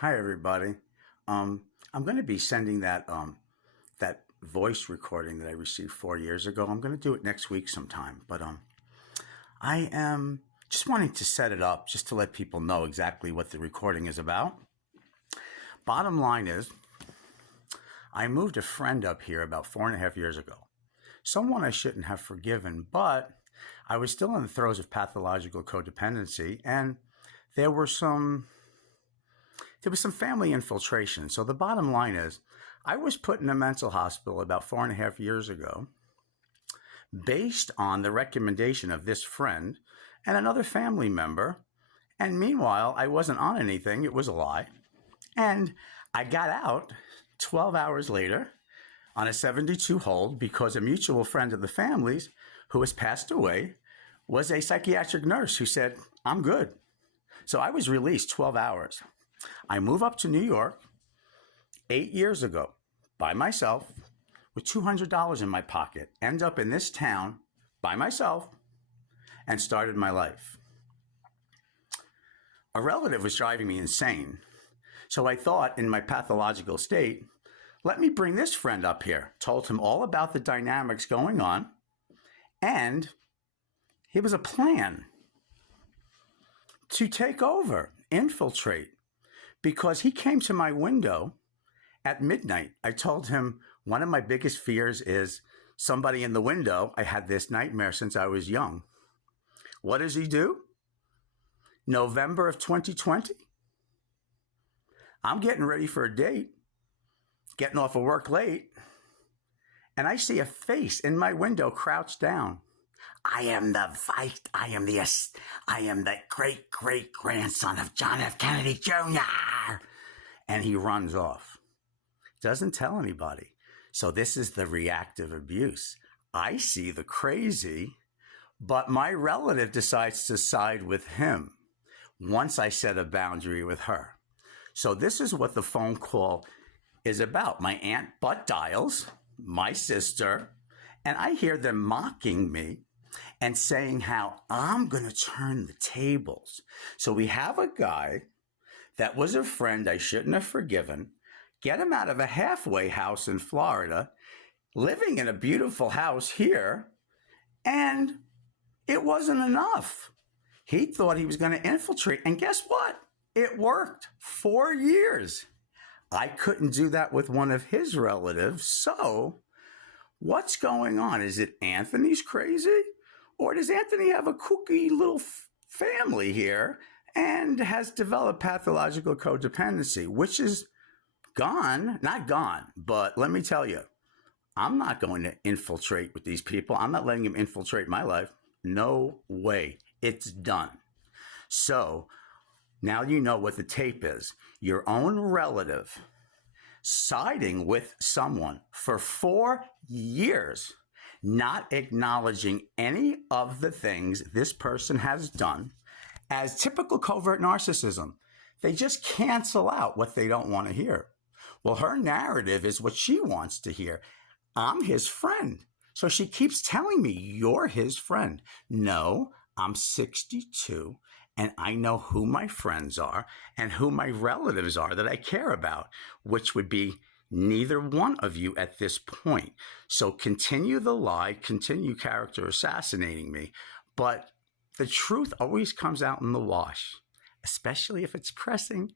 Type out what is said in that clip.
Hi, everybody. I'm going to be sending that voice recording that I received 4 years ago. I'm going to do it next week sometime. But I am just wanting to set it up just to let people know exactly what the recording is about. Bottom line is, I moved a friend up here about 4.5 years ago. Someone I shouldn't have forgiven, but I was still in the throes of pathological codependency, and there was some family infiltration. So the bottom line is, I was put in a mental hospital about 4.5 years ago based on the recommendation of this friend and another family member. And meanwhile, I wasn't on anything. It was a lie. And I got out 12 hours later on a 72 hold because a mutual friend of the family's who has passed away was a psychiatric nurse who said, I'm good. So I was released 12 hours. I move up to New York 8 years ago by myself with $200 in my pocket, end up in this town by myself, and started my life. A relative was driving me insane. So I thought, in my pathological state, let me bring this friend up here. Told him all about the dynamics going on, and it was a plan to take over, infiltrate, because he came to my window at midnight. I told him one of my biggest fears is somebody in the window. I had this nightmare since I was young. What does he do? November of 2020. I'm getting ready for a date, getting off of work late, and I see a face in my window crouched down. I am the great great grandson of John F. Kennedy Jr. And he runs off. Doesn't tell anybody. So this is the reactive abuse. I see the crazy, but my relative decides to side with him once I set a boundary with her. So this is what the phone call is about. My aunt butt dials, my sister, and I hear them mocking me and saying how I'm going to turn the tables. So we have a guy that was a friend I shouldn't have forgiven, get him out of a halfway house in Florida, living in a beautiful house here, and it wasn't enough. He thought he was going to infiltrate, and guess what? It worked. 4 years. I couldn't do that with one of his relatives, so what's going on? Is it Anthony's crazy? Or does Anthony have a kooky little family here and has developed pathological codependency, which is gone, not gone, but let me tell you, I'm not going to infiltrate with these people. I'm not letting him infiltrate my life. No way. It's done. So now you know what the tape is. Your own relative siding with someone for 4 years, not acknowledging any of the things this person has done, as typical covert narcissism. They just cancel out what they don't want to hear. Well, her narrative is what she wants to hear. I'm his friend. So she keeps telling me, you're his friend. No, I'm 62 and I know who my friends are and who my relatives are that I care about, which would be neither one of you at this point. So continue the lie, continue character assassinating me. But the truth always comes out in the wash, especially if it's pressing.